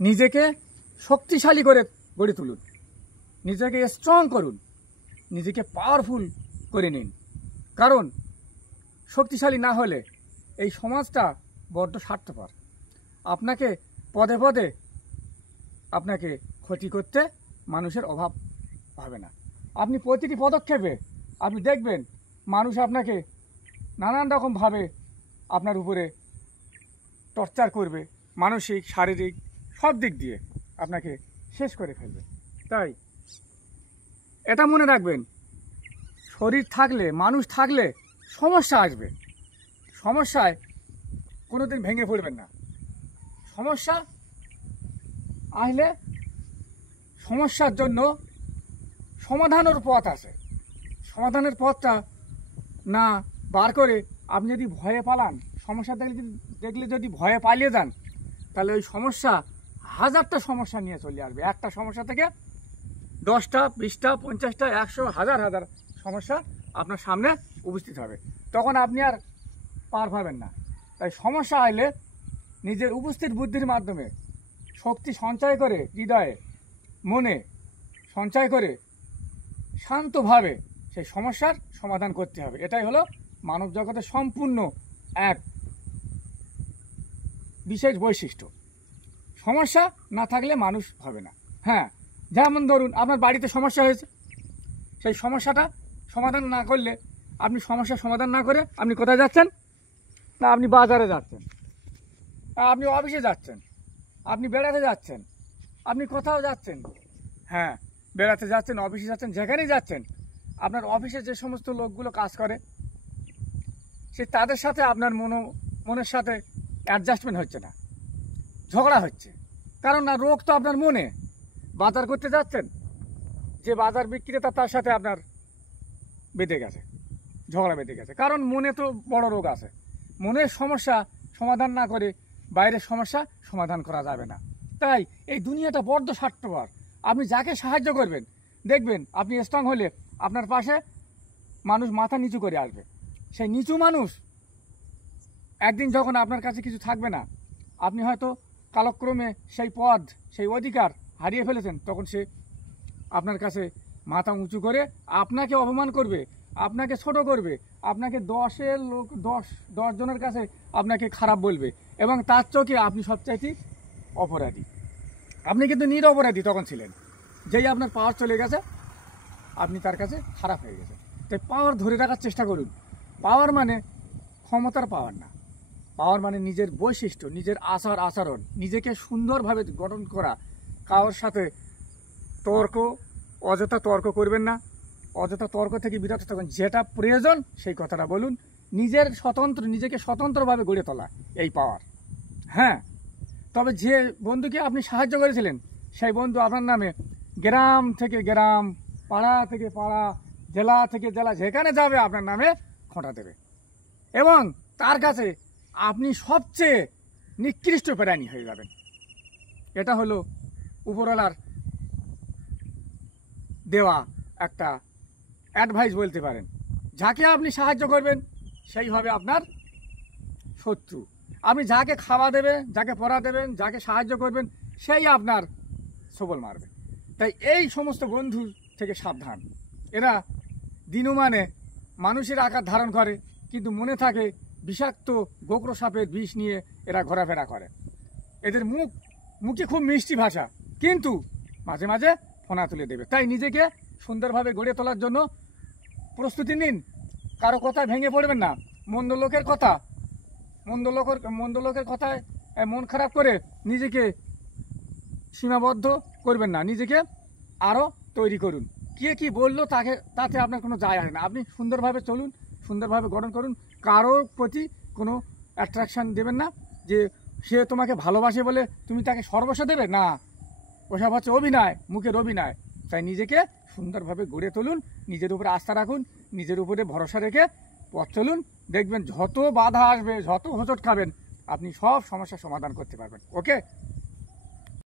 নিজেকে শক্তিশালী করে গড়ে তুলুন, নিজেকে স্ট্রং করুন, নিজেকে পাওয়ারফুল করে নিন। কারণ শক্তিশালী না হলে এই সমাজটা বড্ড স্বার্থপর। আপনাকে পদে পদে আপনাকে ক্ষতি করতে মানুষের অভাব হবে না। আপনি প্রতিটি পদক্ষেপে আপনি দেখবেন মানুষ আপনাকে নানান রকমভাবে আপনার উপরে টর্চার করবে, মানসিক শারীরিক সব দিক দিয়ে আপনাকে শেষ করে ফেলবে। তাই এটা মনে রাখবেন, শরীর থাকলে, মানুষ থাকলে সমস্যা আসবে, সমস্যায় কোনোদিন ভেঙে পড়বেন না। সমস্যা আসলে সমস্যার জন্য সমাধানের পথ আছে। সমাধানের পথটা না বার করে আপনি যদি ভয়ে পালান, সমস্যা দেখলে যদি ভয়ে পালিয়ে যান, তাহলে ওই সমস্যা হাজারটা সমস্যা নিয়ে চলে আসবে। একটা সমস্যা থেকে 10টা, 20টা, 50টা, 100, হাজার হাজার সমস্যা আপনার সামনে উপস্থিত হবে। তখন আপনি আর পার পাবেন না। তাই সমস্যা আসলে নিজের উপস্থিত বুদ্ধির মাধ্যমে শক্তি সঞ্চয় করে, হৃদয়ে মনে সঞ্চয় করে শান্তভাবে সেই সমস্যার সমাধান করতে হবে। এটাই হলো মানব জগতের সম্পূর্ণ এক বিশেষ বৈশিষ্ট্য। সমস্যা না থাকলে মানুষ হবে না। হ্যাঁ, যেমন ধরুন আপনার বাড়িতে সমস্যা হয়েছে, সেই সমস্যাটা সমাধান না করলে, আপনি সমস্যার সমাধান না করে আপনি কোথায় যাচ্ছেন? না, আপনি বাজারে যাচ্ছেন, আপনি অফিসে যাচ্ছেন, আপনি বেড়াতে যাচ্ছেন, আপনি কোথাও যাচ্ছেন। হ্যাঁ, বেড়াতে যাচ্ছেন, অফিসে যাচ্ছেন, যেখানেই যাচ্ছেন, আপনার অফিসে যে সমস্ত লোকগুলো কাজ করে সে তাদের সাথে আপনার মনের সাথে অ্যাডজাস্টমেন্ট হচ্ছে না, ঝগড়া হচ্ছে। কারণ না, রোগ তো আপনার মনে। বাজার করতে যাচ্ছেন, যে বাজার বিক্রেতা তার সাথে আপনার বেঁধে গেছে, ঝগড়া বেঁধে গেছে। কারণ মনে তো বড় রোগ আছে। মনের সমস্যা সমাধান না করে বাইরের সমস্যা সমাধান করা যাবে না। তাই এই দুনিয়াটা বড্ড স্বার্থপর। আপনি যাকে সাহায্য করবেন, দেখবেন আপনি স্ট্রং হলে আপনার পাশে মানুষ মাথা নিচু করে আসবে। সেই নিচু মানুষ একদিন যখন আপনার কাছে কিছু থাকবে না, আপনি হয়তো কালক্রমে সেই পদ, সেই অধিকার হারিয়ে ফেলেছেন, তখন সে আপনার কাছে মাথা উঁচু করে আপনাকে অপমান করবে, আপনাকে ছোট করবে, আপনাকে 10 জনের কাছে আপনাকে খারাপ বলবে, এবং তার চোখে আপনি সবচাইতে অপরাধী। আপনি কিন্তু নিরপরাধী তখন ছিলেন। যেই আপনার পাওয়ার চলে গেছে, আপনি তার কাছে খারাপ হয়ে গেছে। তাই পাওয়ার ধরে রাখার চেষ্টা করুন। পাওয়ার মানে ক্ষমতার পাওয়ার না, পাওয়ার মানে নিজের বৈশিষ্ট্য, নিজের আচরণ, নিজেকে সুন্দরভাবে গঠন করা। কারোর সাথে অযথা তর্ক করবেন না, অযথা তর্ক থেকে বিরত থাকুন। যেটা প্রয়োজন সেই কথাটা বলুন। নিজেকে স্বতন্ত্রভাবে গড়ে তোলা এই পাওয়ার। হ্যাঁ, তবে যে বন্ধুকে আপনি সাহায্য করেছিলেন, সেই বন্ধু আপনার নামে গ্রাম থেকে গ্রাম, পাড়া থেকে পাড়া, জেলা থেকে জেলা, যেখানে যাবে আপনার নামে খোঁটা দেবে, এবং তার কাছে আপনি সবচেয়ে নিকৃষ্ট প্রাণী হয়ে যাবেন। এটা হলো উপরওয়ালার দেওয়া একটা অ্যাডভাইস বলতে পারেন। যাকে আপনি সাহায্য করবেন সেই হবে আপনার শত্রু। আপনি যাকে খাওয়া দেবেন, যাকে পড়া দেবেন, যাকে সাহায্য করবেন, সেই আপনার সবল মারবে। তাই এই সমস্ত বন্ধু থেকে সাবধান। এরা দিনমানে মানুষের আকার ধারণ করে, কিন্তু মনে থাকে বিষাক্ত গোকর সাপের বিষ নিয়ে এরা ঘোরাফেরা করে। এদের মুখে খুব মিষ্টি ভাষা, কিন্তু মাঝে মাঝে ফোনা তুলে দেবে। তাই নিজেকে সুন্দরভাবে গড়ে তোলার জন্য প্রস্তুতি নিন। কারো কথায় ভেঙে পড়বেন না। মন্দ লোকের কথায় মন খারাপ করে নিজেকে সীমাবদ্ধ করবেন না। নিজেকে আরও তৈরি করুন। কে কি বললো তাতে আপনার কোনো যায় আসে না। আপনি সুন্দরভাবে চলুন, সুন্দরভাবে গঠন করুন। কারোর প্রতি কোনো অ্যাট্রাকশান দেবেন না যে সে তোমাকে ভালোবাসে বলে তুমি তাকে সর্বস্ব দেবে না। ওসব হচ্ছে অভিনয়, মুখের অভিনয়। তাই নিজেকে সুন্দরভাবে গড়ে তুলুন, নিজের উপরে আস্থা রাখুন, নিজের উপরে ভরসা রেখে পথ চলুন। দেখবেন যত বাধা আসবে, যত হোঁচট খাবেন, আপনি সব সমস্যার সমাধান করতে পারবেন। ওকে।